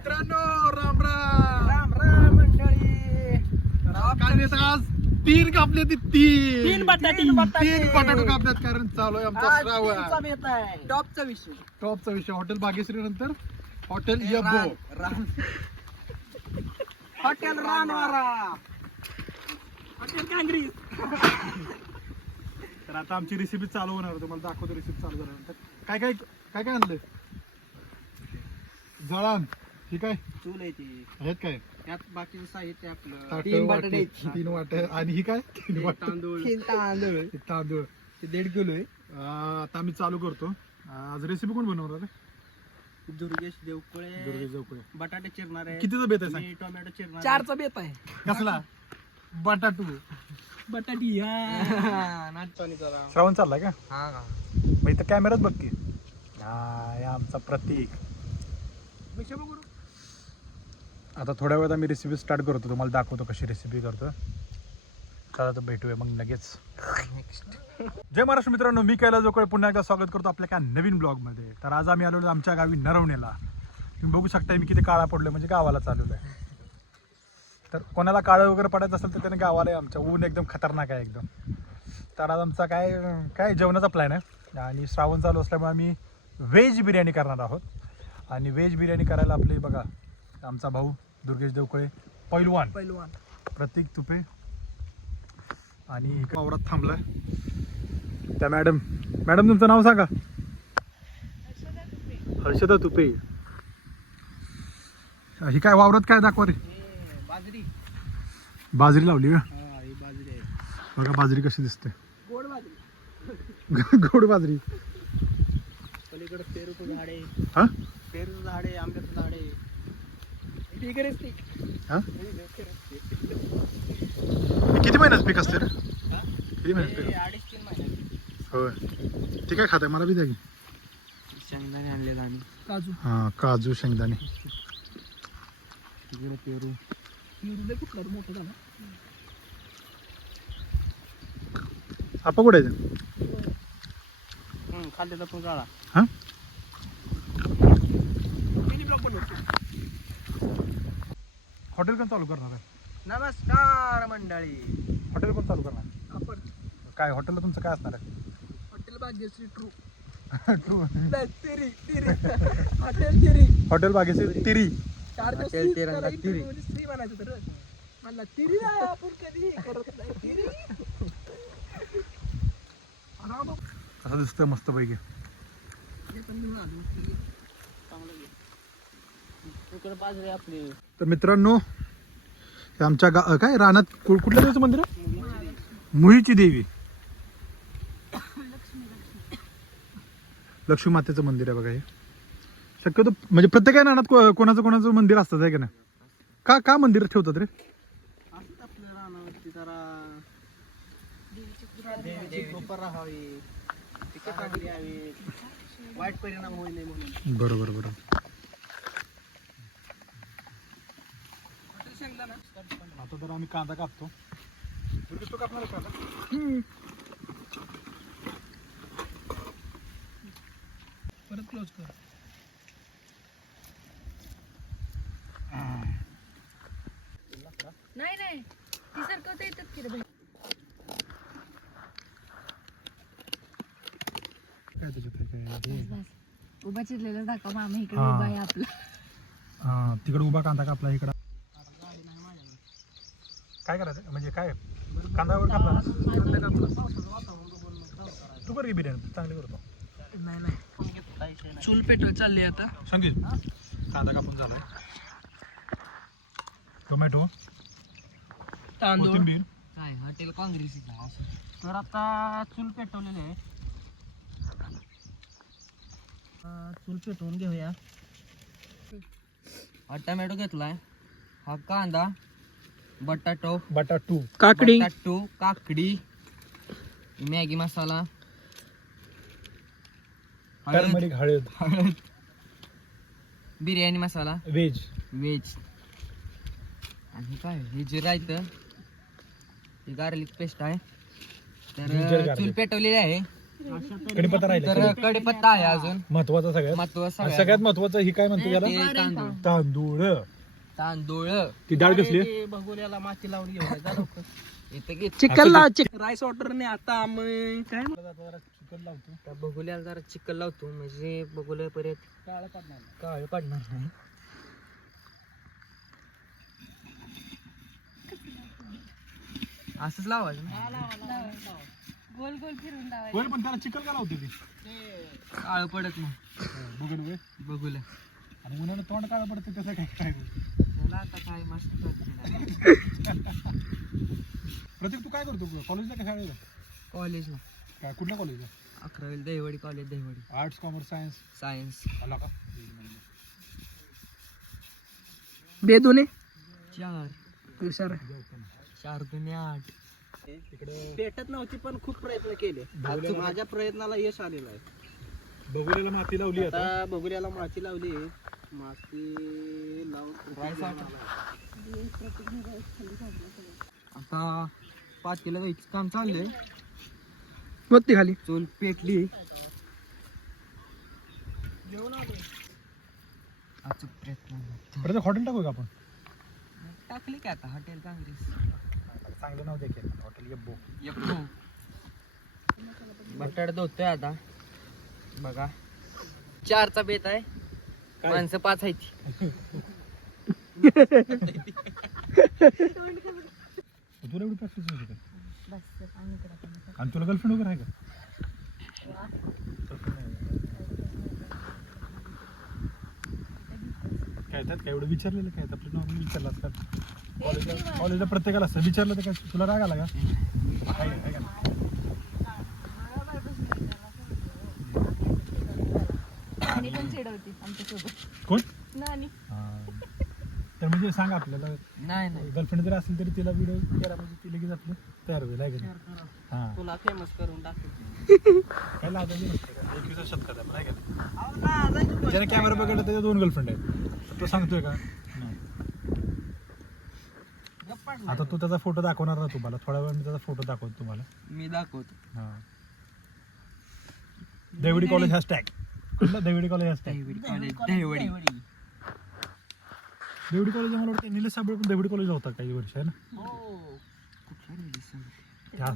मित्रांनो राम राम. राम राम मंडळी. तर नाही, आज तीन कापले ते. तीन तीन बटाटे. तीन बटाटे. कापल्यात कारण चालू आहे आमचा श्रावण. टॉपचा विषय. टॉपचा विषय. हॉटेल बागेश्री नंतर हॉटेल यबो रान. हॉटेल रानवारा. हॉटेल कांग्रेस तर आता आमची रेसिपी चालू होणार. तुम्हाला दाखवतो रेसिपी चालू झाल्यानंतर. काय काय काय काय आणलंय? जळान. ठीक आहे चूल आहे ती. आहेत काय? त्यात बाकीचं साहित्य आपलं. ताटं, तीन वाटे, बटाटे तीन वाटे. आणि ही काय? तीन वाटे. तांदूळ. तीन तांदूळ. एक तांदूळ. ते दीड किलो आहे. अं, आता आम्ही चालू करतो. आज रेसिपी कोण बनवणार आहे? दुर्गेश देवकुळे. दुर्गेश जाऊकुळे. बटाटे चिरणार आहे. कितीचा बेत आहे सांग? मी टोमॅटो चिरणार चारचा बेत आहे. कसला? बटाटू. बटाटी श्रावण चाललाय का? हा का मग इथं कॅमेरात बघ की. हा हे आमचा प्रतीक. आता थोड्या वेळात आम्ही रेसिपी स्टार्ट करतो. तुम्हाला दाखवतो कशी रेसिपी करतो. चला तर भेटूया मग लगेच. जय महाराष्ट्र मित्रांनो मी कैला जोकळे पुन्हा एकदा स्वागत करतो आपल्या काय नवीन ब्लॉगमध्ये. तर आज आम्ही आलेलो आमच्या गावी नरवणेला. तुम्ही बघू शकता मी किती काळा पडलोय म्हणजे गावाला चालवलं आहे तर कोणाला काळं वगैरे पडायचं असेल तर त्याने गावाला आहे आमच्या. ऊन एकदम खतरनाक आहे एकदम. तर आज आमचा काय काय जेवणाचा प्लॅन आहे. आणि श्रावण चालू असल्यामुळे आम्ही व्हेज बिर्याणी करणार आहोत. आणि व्हेज बिर्याणी करायला आपले बघा आमचा भाऊ दुर्गेश देवकळे पैलवान. पैलवान. प्रतीक तुपे. आणि वावरात थांबलाय. त्या मॅडम. मॅडम तुमचं नाव सांगा. हर्षदा तुपे. ही काय वावरात काय दाखवा रे? बाजरी. बाजरी लावली का बघा बाजरी कशी दिसते. गोड बाजरी. गोड बाजरी. पलीकडे पेरूचं झाड आहे. हा? पेरूचं झाड आहे आंब्याचं झाड आहे. हा? किती महिन्यात पीक असते रे? हा? किती महिन्यात हे पीक अडीच तीन महिन्यात होय. ते काय खात आहे मला बी द्या की. शेंगदाणे आणलेला आम्ही. काजू. हा काजू शेंगदाणे. तिकडे पेरू. कुठला मोठा झाला. आपा कुठे आहे हम्म, खाल्लेला तो जाळा हा? हॉटेल पण चालू करणार आहे? नमस्कार मंडळी. हॉटेल पण चालू करणार? आपण. काय हॉटेलला तुमचं काय असणार आहे? Hotel Bhagyashree true. True. नाही तिरी तिरी. हॉटेल तिरी. हॉटेल बागेचे तिरी. चार दिवस हॉटेल तिरंगा तिरी. मध्ये स्त्री म्हणायचं तर मला तिरी नाही आपण कधी करत नाही. तिरी. हा बघ. असं दिसतंय मस्त पैकी हे पण घेऊन आलो. चांगलं घे. इकडे बाजरी आपली. तर मित्रांनो हे आमच्या गा काय? रानात कु- कुठल्या देवीचं मंदिर आहे? मुळीची देवी. लक्ष्मी मातेचं मंदिर आहे बघा हे. शक्यतो म्हणजे प्रत्येक रानात को- कोणाचं कोणाचं मंदिर असतं आहे का नाही? का का मंदिर ठेवतात रे? असंच आपल्या रानावरती जरा देवीची कृपा राहावी पिकं चांगली यावी वाईट परिणाम होऊ नये म्हणून बरोबर बरोबर शेंगदाणा. आता तर आम्ही कांदा कापतो. तो कापणार कांदा. परत क्लोज कर. नाही नाही. ती सरकवता येतात की रे काय त्याच्यात उभा चिरलेला दाखवा मामा इकडे. उभा आहे आपला. हा तिकडे उभा कांदा कापला इकडं. काय करायचं? म्हणजे काय? कांदा वगैरे कापला? तू कर की बिर्याणी चांगली करतो. नाही नाही चूल पेटवत चालली आता. संगीत कांदा कापून झालाय. टोमॅटो. तांदूळ. कोथिंबीर. काय हॉटेल काँग्रेस तर आता चूल पेटवलेले आहे. चूल पेटवून घेऊया. हा टमॅटो घेतलाय. हा कांदा. बटाटो बटाटू. काकडी. बटाटो काकडी मॅगी मसाला हळद टर्मरिक हळद. हळद बिर्याणी मसाला व्हेज व्हेज आणि काय हे जे राहतं ही गार्लिक पेस्ट आहे. Ginger तर garlic. चूल पेटवलेली आहे. कडीपत्ता राहिला तर कडीपत्ता आहे अजून. महत्त्वाचा सगळ्यात. महत्त्व आणि सगळ्यात. महत्वाचं ही काय म्हणतो याला ते तांदूळ. तांदूळ. तांदूळ. ती डाळ कसली? ते बघुल्याला माती लावून घेऊन जा लवकर. इथं घे. चिकन लाव चिकन. राईस वॉटरने आता मग काय चिकन लावतो. त्या बघुल्याला जरा चिकन लावतो म्हणजे बघुल्या परत काळं पडणार काळ पडणार नाही. असंच लावायचं ना. गोल गोल फिरून लावायचं. बरं पण त्याला चिकन का लावते ती? काळ पडत नाही. बघून वे. बघूल्या आणि उन्हानं तोंड काळं पडते कसं काय काय? प्रतीक तू काय करतो? कॉलेजला का शाळेला कॉलेजला. काय कुठल्या कॉलेजला? अकरावी Dahiwadi college Dahiwadi. Arts commerce science science आला का? बेदुने चार. हुशार चार दुने आठ. इकडे पेटत नव्हती पण खूप प्रयत्न केले. आज माझ्या प्रयत्नाला यश आलेलं आहे. बघुल्याला माती लावली आता. आता बघुल्याला माती लावली. आता पातीला जायचं काम चाललंय. होती खाली. चूल पेटली. प्रयत्न हॉटेल टाकू का आपण? टाकली काय आता हॉटेल काँग्रेस चांगलं नाव देखील हॉटेल यब्बो बटाट धुतोय आता. बघा. चारचा बेत आहे? माणसं पाच आहे ती तुला एवढी प्रॅक्टिस होती का? बस आणि तुला गर्लफ्रेंड वगैरे आहे का? काय त्यात काय एवढं विचारलेलं काय? आपलं नॉर्मल विचारलं का कॉलेजला कॉलेजला प्रत्येकाला असतं. विचारलं तर काय? तुला राग आला का आहे- आहे का नाही? नानी पण चिडवती आमच्यासोबत कोण नानी हा. म्हणजे सांग आपल्याला. नाही नाही. गर्लफ्रेंड जरी असेल तरी तिला व्हिडिओ केला म्हणजे ती लगेच आपलं तयार होईल आहे का नाही? हा. तुला फेमस करून टाकू काय लाजायचं नसतं शतकात आपण आहे का नाही? ज्याने कॅमेरा पकडला त्याच्या दोन गर्लफ्रेंड आहेत. तो सांगतोय का? नाही. आता तू त्याचा फोटो दाखवणार ना तुम्हाला. थोड्या वेळ मी त्याचा फोटो दाखवतो तुम्हाला. मी दाखवतो. हा. देवडी कॉलेज हॅशटॅग कुठलं? Devdi college hashtag Dahiwadi Devdi college मला वाटतं निलेश साबळे पण देवडी कॉलेजला होता काही वर्ष आहे ना? त्या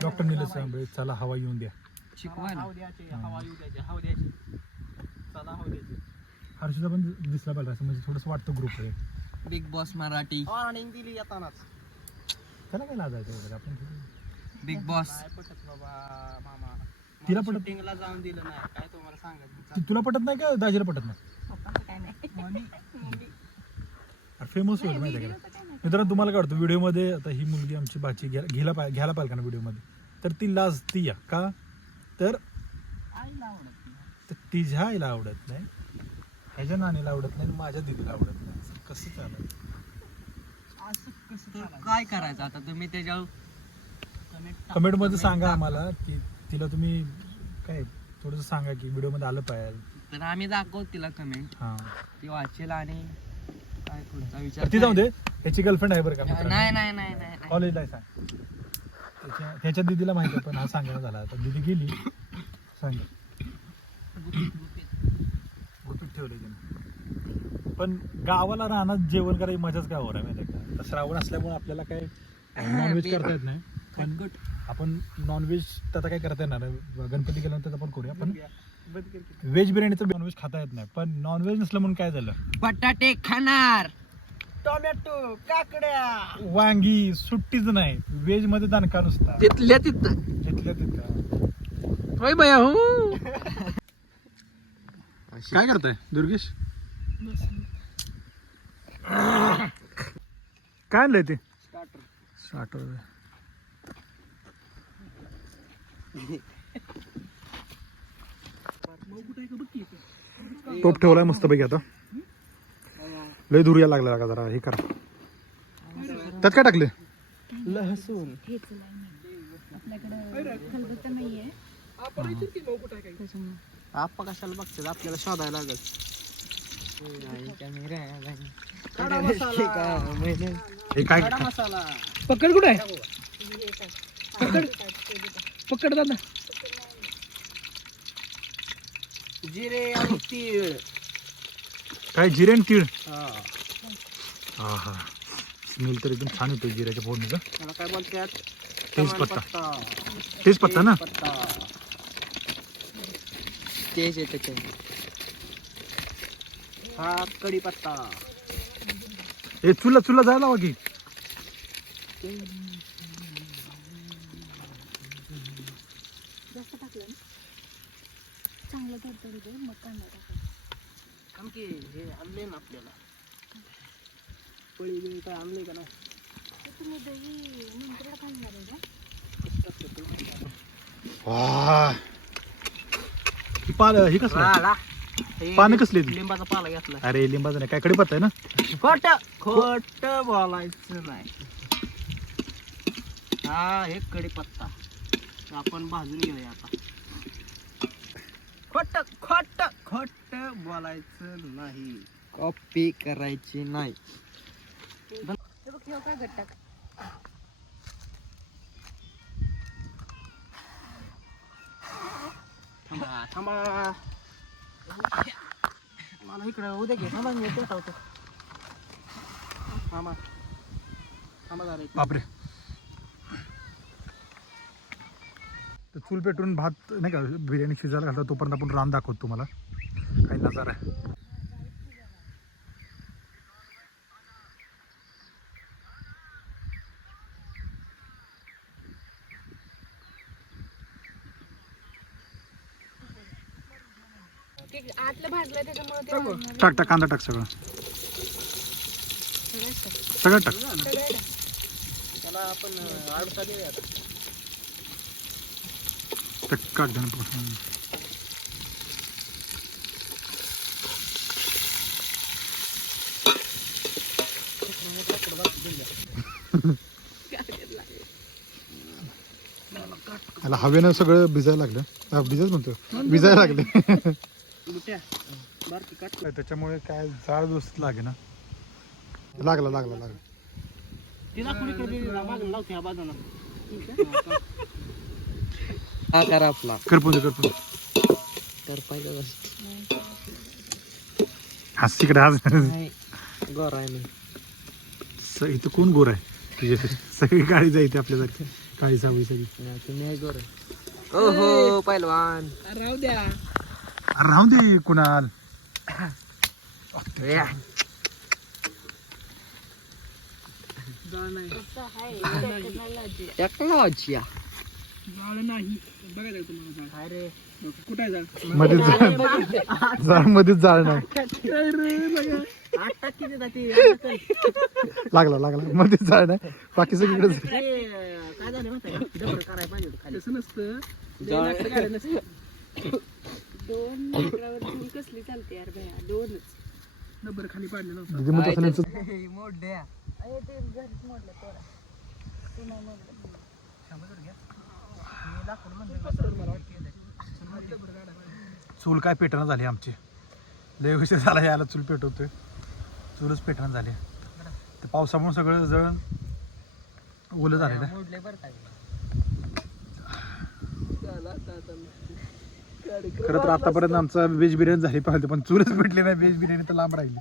डॉक्टर. निलेश साबळे चला हवा येऊन द्या. हर्षदा पण दिसला पाहिजे असं म्हणजे थोडंसं वाटतं ग्रुप आहे बिग बॉस मराठी. वॉर्निंग दिली येतानाच. त्याला काय लाजायचं वगैरे आपण बिग बॉस पटत बाबा मामा. तिला पटत- जाऊन दिलं नाही. काय तुम्हाला सांगत ती तुला पटत नाही का दाजीला पटत नाही? पप्पाचं काय नाही फेमस होईल माहिती आहे का? मित्रांनो तुम्हाला काय वाटतं? व्हिडिओमध्ये आता ही मुलगी आमची भाची घ्या- घ्यायला पाय घ्यायला पाहिजे का ना व्हिडिओमध्ये? तर ती लाजती या का? तर तिच्या आईला आवडत नाही ह्याच्या नानीला आवडत नाही आणि माझ्या दिदीला आवडत नाही. असं कसं चालत असं कसं तर काय करायचं? आता तुम्ही त्याच्यावर कमेंट कमेंटमध्ये सांगा आम्हाला की तिला तुम्ही काय थोडंसं सांगा की व्हिडिओमध्ये आलं पाहिजे. तर आम्ही दाखवू तिला कमेंट हां. ती वाचेल आणि काय पुढचा विचार तर ती जाऊ दे. त्याची गर्लफ्रेंड आहे बरं का नाही मित्रांनो. नाही नाही नाही. नाही. कॉलेजला आहे. सांग त्याच्या त्याच्या दिदीला माहिती आहे पण हा सांगायला झाला. आता दिदी गेली. सांग. गुपित ठेवलं पण गावाला राहण्यात जेवण करायची मजाच गावावर आहे माहिती आहे का? तर श्रावण असल्यामुळे आपल्याला काय नॉनव्हेज करता येत नाही. पण. आपण नॉनव्हेज तर आता काय करता येणार. गणपती गेल्यानंतर आपण करूया. पण व्हेज बिर्याणीचं नॉनव्हेज खाता येत नाही पण नॉनव्हेज नसलं म्हणून काय झालं? बटाटे खाणार. टोमॅटो काकड्या. वांगी सुट्टीच नाही. व्हेजमध्ये दणका नुसता. तिथल्या तिथं. घेतलं तिथं. होय बया हो. काय करताय दुर्गेश? काय आणलंय ते? स्टार्टर टोप ठेवलाय मस्त पैकी आता. लय दुरिया लागला का जरा हे करा. त्यात काय टाकले? लहसून. कशाला बघतात? आपल्याला शोधायला लागल. हे काय? मसाला. पकड कुठे? आहे पकड. पकड दादा. जिरे आणि तीळ. काय जिरे आणि तीळ? हा. हा हा स्मेल तर एकदम छान येतो जिऱ्याच्या फोडणीचा. त्याला काय बोलतात? तेजपत्ता. तेच पत्ता. ना? तेजपत्ता. तेज आहे त्याचे हा कढीपत्ता ए चुला चुला जायला हवा की जास्त टाकलं ना चांगलं तरतरी दे मग कांदा टाकायचा काम की हे आणले ना आपल्याला. पळी बिळी काय आणले का नाही? तुम्ही दही नंतर घालणार आहे का? वा ही पाल ही कसलं? राळा. हे पानं कसली आहेत? लिंबाचा पाला घेतला. अरे लिंबाचं नाही. काय कडे पत्ता आहे ना? खोट खोट बोलायचं नाही. हा हे कढीपत्ता आपण भाजून घेऊया आता. खोट खोट बोलायचं नाही. कॉपी करायची नाही. ठेव का थांबा थांबा. मला इकडं उद्या घे. थांबा मी थांबा. थांबा. बापरे. तर चूल पेटून भात नाही का बिर्याणी शिजायला घालतात तोपर्यंत आपण रान दाखवतो तुम्हाला. काही नजार आहे. आतलं भाजलं त्याच्यामुळे. टाक? टाक कांदा टाक सगळं. सगळं टाक. त्याला आपण आडता देऊया आता. टाक काढ धन हं. याला हवेनं सगळं भिजायला लागलं. हा, भिजत म्हणतो. भिजायला लागले. त्याच्यामुळे काय जाळ दोस्त लागे ना. लागला लागला लागला तिला कुणी कधी बाजून लावते ह्या बाजूला हा करा आपला. करपून दे करपून तिकडे हास. नाही गोर आहे मी. स- इथं कोण गोर आहे? तुझ्या सगळी काळी जायते आपल्यासारखी. काळी सावळी सगळी. तुम्ही आहे गोर. ओहो पैलवान राहू द्या. अरे राहून दे कुणाल. नाही. technology. जाळ नाही. बघायचं तुम्हाला जाळ. काय रे. बघ, कुठं आहे जाळ? मध्येच जाळ. जाळ मध्येच जाळ नाही. आठ लागला लागला. मध्येच जाळ नाही. बाकी सगळीकडे काय झालं माहिती आहे? का? दगड करायला पाहिजे होतं खाली. तसं नसतं. दोन कसली चालते यार भया दोनच. नंबर खाली पाडले नव्हतं दिदी म्हणत असेल यांचं- मोठ्या अरे ते घरीच मोडलं पोरा. तू नाही मोडलं. चूल काय पेटणं झाली आमची. लय विषय झाला याला चूल पेटवतोय. चूलच पेटणं झाली. ते पावसामुळे सगळं जळण ओलं झालेलं खरं तर आतापर्यंत आमचा व्हेज बिर्याणी झाली पाहिजे पण चूलच पेटली नाही. व्हेज बिर्याणी तर लांब राहिली.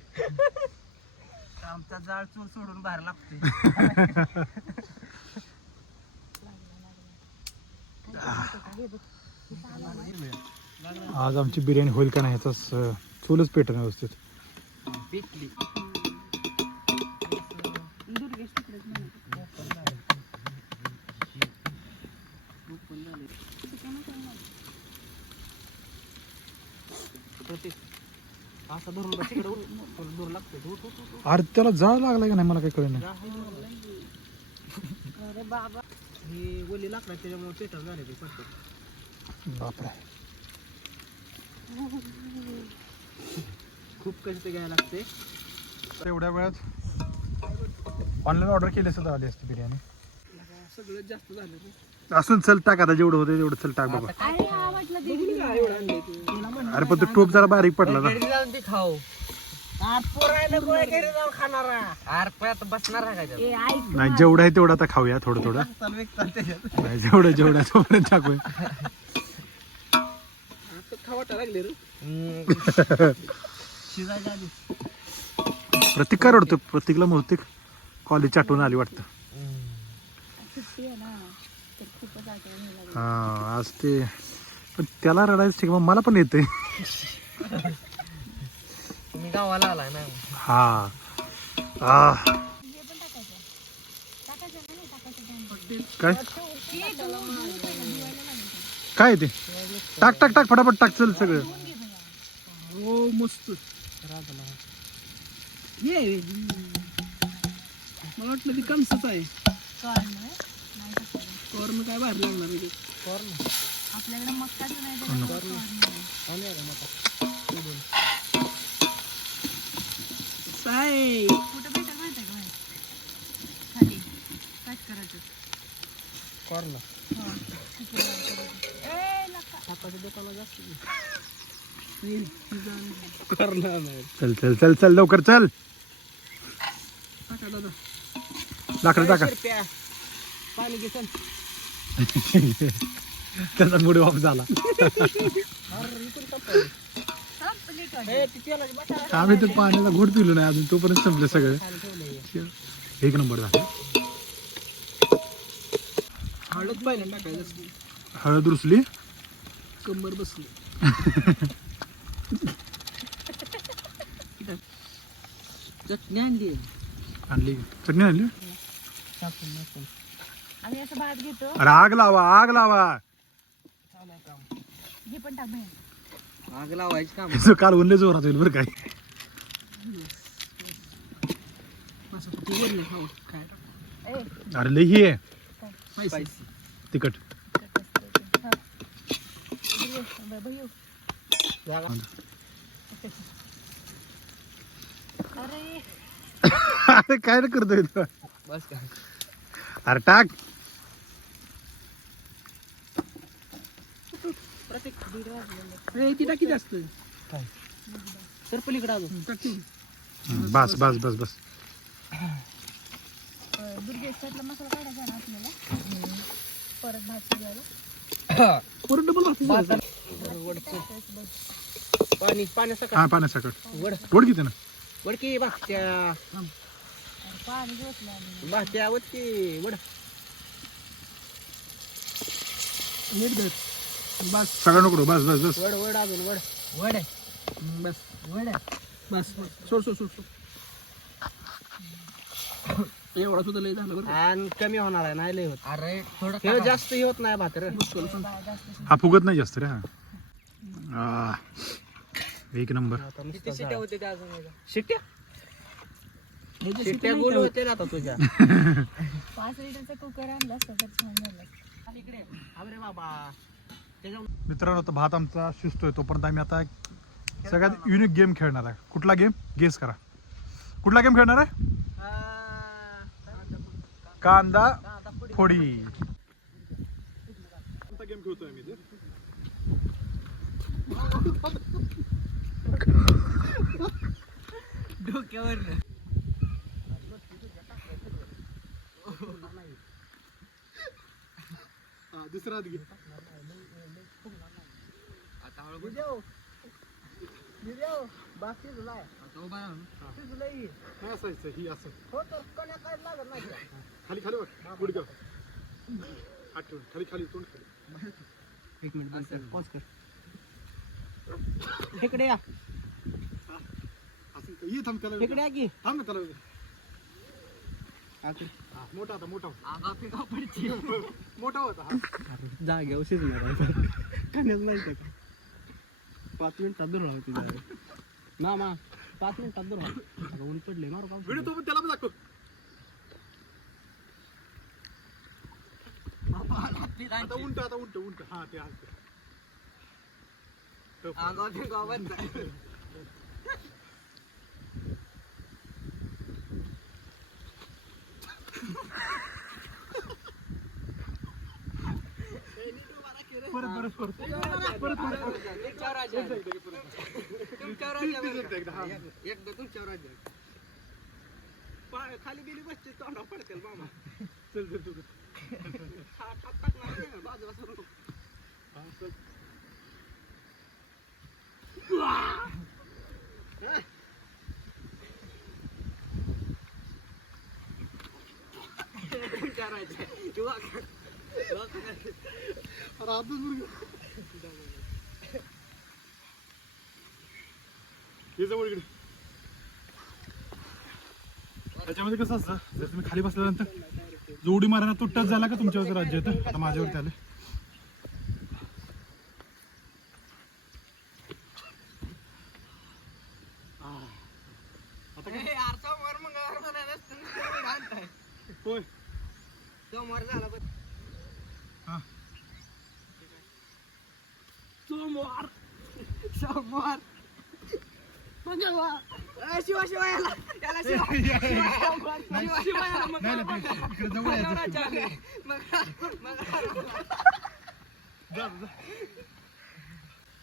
आमचा जाळ चूल सोडून बाहेर लागते आज आमची बिर्याणी होईल का नाही ह्याचाच अं, चूलच पेटणं व्यवस्थित. अरे त्याला जा लागलाय का नाही? मला काही कळलं नाही अरे बाबा. ही ओली लाकडं त्याच्यामुळे पेटल झाले ते पटकन. बापरे खूप कष्ट घ्यायला लागते एवढ्या वेळात ऑनलाईन ऑर्डर केली असेल तर आली असते बिर्याणी सगळं जास्त झालं. असून चल टाक आता जेवढं होतं तेवढं चल टाक बाबा अरे हा वाटलं? अरे पण तो टोप जरा बारीक पडला ना जाऊन ते खाऊ पोरायला गोळ्या घरी जाऊन खाणारा आरपात बसणार आहे का ए ऐक नाही जेवढं आहे तेवढं आता खाऊया थोडं थोडं. चाल नाही जेवढं जेवढं आहे तोपर्यंत टाकूया. आता खावाटा लागले रे शिजायच्या आधी प्रतीक काय रडतो प्रतीकला बहुतेक कॉलेज आठवण आली वाटतं. सुट्टी आहे ना तर खूपच आठवण यायला लागली. हा आज ते पण त्याला रडायचं ठीक मग मला पण येते तुम्ही गावाला आलाय ना. हा. आ. हे पण टाकायचं टाकायचं का नाही टाकायचं काय? हे. काय ते? टाक टाक टाक फटाफट टाक चल सगळं. हो मस्त. ये. मला वाटलं ती कमसच आहे. कॉर्न. कॉर्न काय बाहेर लागणार ते. आपल्याकडे मक्काचं नाही कॉर्न. आहे. कसं आहे कुठं भेटेल माहिती आहे का बाहेर? खाली. काय करायचं? कॉर्न हो. ए, नका. कॉर्न नाही. चल चल चल चल लवकर चल. टाका दादा. लाकडं टाका. रुपया. पाणी घे चल. त्याचा मूड ऑफ झाला. अरे इकडे टप्पा प्लेट वाढ. ए ती तेलाची बटाटा आम्ही तर पाण्याचा घोट पिलो नाही अजून तोपर्यंत संपले सगळे. एक नंबर झाला. हळद. हळद रुसली? कंबर बसली. चटणी आणली. आणली. चटणी आणली? टाकून टाकून आम्ही असं भात घेतो. अरे आग लावा आग लावा. चालू काम हे पण टाक बाहेर. आग लावायची काम. त्याचं काल उरले जोरात होईल बरं काय काय अरे लई ही आहे पैसे स्पायसी तिखट कट असतं ते. हा. भैयू, ब- भैयू. जागा अरे. अरे काय करतोय? बस का? अरे टाक. प्रत्येक दीड वाजलेलं ए, ती टाकी जास्त काय? तर पलीकडे अजून टाकी बस बस बस बस. परत भात. पाणी पाण्यासकट हा पाण्यासकट वड. वड किती ना? वडकी आम्ही भात्या वडकी वड. नीट धर बस. सगळं नको बस बस बस. वड वड अजून वड. वड. हम्म, बस वड. बस. सोड सोड सोड सोड. एवढा सुद्धा लय झालं बरं? आणि कमी होणार आहे नाही लय होत. अरे थोडं जास्त हे होत नाही भात रे बाय जास्त हा फुगत नाही जास्त रे हा. आ, एक नंबर. किती शिट्ट्या होते त्या अजून शिट्ट्या ह्याच्या शिट्ट्या नाही गोल? होते आता तुझ्या. पाच लिटरचा कुकर आणला असता तर छान झालं. इकडे अरे बाबा. मित्रांनो भात आमचा शिजतोय तोपर्यंत आम्ही आता सगळ्यात युनिक गेम खेळणार आहे. कुठला गेम गेस करा. कुठला गेम खेळणार आहे? कांदा फोडी. गेम खेळतोय आम्ही डोक्यावर दुसरा बाकी जुलाय जुलाई असायचं? ही असं. हो तर कोण्या काय लागत नाही? खाली खाली बघ. खाली खाली तोंड खाली. एक मिनिट कर पॉज कर. इकडे या. असं. ये थांब त्याला. इकडे या की. थांब ना त्याला. आकडे. हा, मोठा होता मोठा. होता. मोठा होता. हा. आहे. खाण्याच नाही का? पाच मिनिटात दूर राहा तुझ्या ना मा पाच मिनिटात दूर राहा. आता ऊन पडले मारू का व्हिडिओ तो पण त्याला पण दाखव. आता उंट आता उंट उंट. हा ते आहे. परत परत परत. परत? एकदा, तुमच्यावर राज्य खाली गेली बसची तोंडावर पडतील मामा. चल चल तू बाजूला चल. हे. जवळ इकडे त्याच्यामध्ये कसं असतं जर तुम्ही खाली बसल्यानंतर जो उडी मारायला तो टच झाला का तुमच्यावरचं राज्य येतं आता माझ्यावरती आले. होय. सोमवार झाला सोमवार. सोमवार. मंगळवार. शिवा शिवा याला. याला शिवा. शिवा शिवा. याला मग नाही नाही ते इकडे जवळ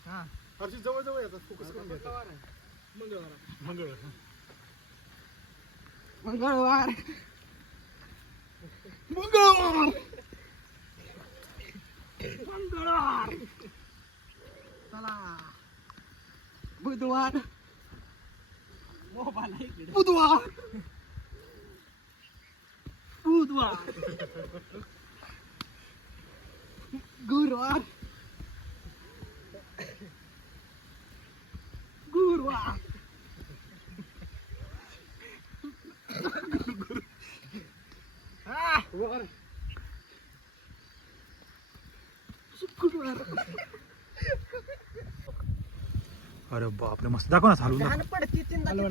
हा. हर्षी जवळ जवळ यायचं फोकस करून घ्यायचं मंगळवार मंगळवार हा. मंगळवार मंगळवार मंगळवार चला बुधवार बुधवार बुधवार गुरुवार गुरुवार Ah, वर. अरे बापरे मस्त. दाखव ना हलवून पडती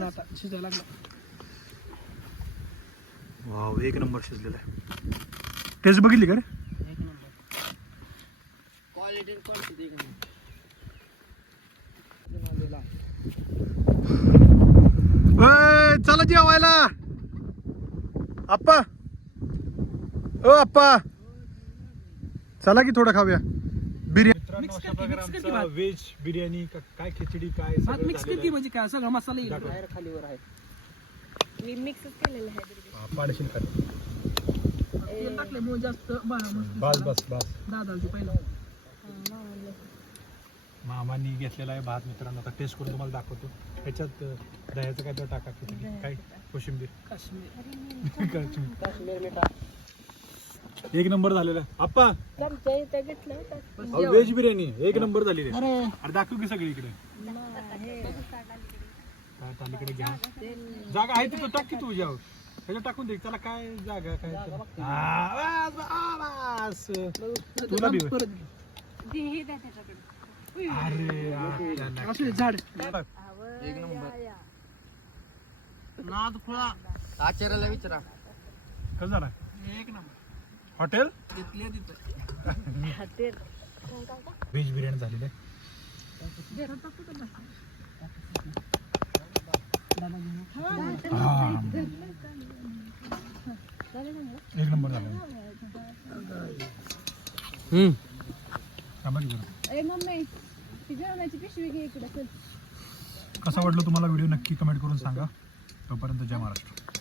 आता शिजायला लागला. वाव एक नंबर शिजलेला आहे. टेस्ट बघितली का रे? एक नंबर. क्वालिटी क्वालिटी एक नंबर. ओय, चला जेवायला. आप्पा. ओ आप्पा. चला की थोडं खाऊया. बिर्याणी Mix कर की, mix कर की भात. व्हेज बिर्याणी का- काय खिचडी काय भात सगळं मिक्स झालेलं की म्हणजे काय? सगळं मसाला येईल दाखव. बाहेर खालीवर आहे. मी केलेलं बिर्याणी. हा. तेल टाकल्यामुळे जास्त मस्त बस. बस बस. दादालची पहिला. हा, मावळलं. मामानी घेतलेला आहे भात मित्रांनो. आता टेस्ट करून तुम्हाला दाखवतो. ह्याच्यात अं, दह्याचं काय तर टाका खिचडी. काय? कोशिंबीर. काश्मीर. अरे मी कोशिंबीर. काश्मीर मिठा. एक नंबर झालेला. आप्पा. चमचा इथं घेतलं होतं. अहो, व्हेज बिर्याणी एक नंबर झालेली आहे. अरे. दाखव की सगळी इकडे. हे काय तालीकडे घ्या. जागा आहे तिथं टाक की तुझ्यावर त्याच्यात टाकून दे. त्याला काय जागा काय. हा, बस, बस. तुला बी होय. हे अरे झाड. एक नंबर. नाद खुळा. आचार्याला विचारा. कसं झालं? एक नंबर. हॉटेल? व्हेज बिर्याणी झालेली आहे. हा. एक नंबर झालं. कसा वाटलं तुम्हाला व्हिडिओ? नक्की कमेंट करून सांगा. तोपर्यंत जय महाराष्ट्र.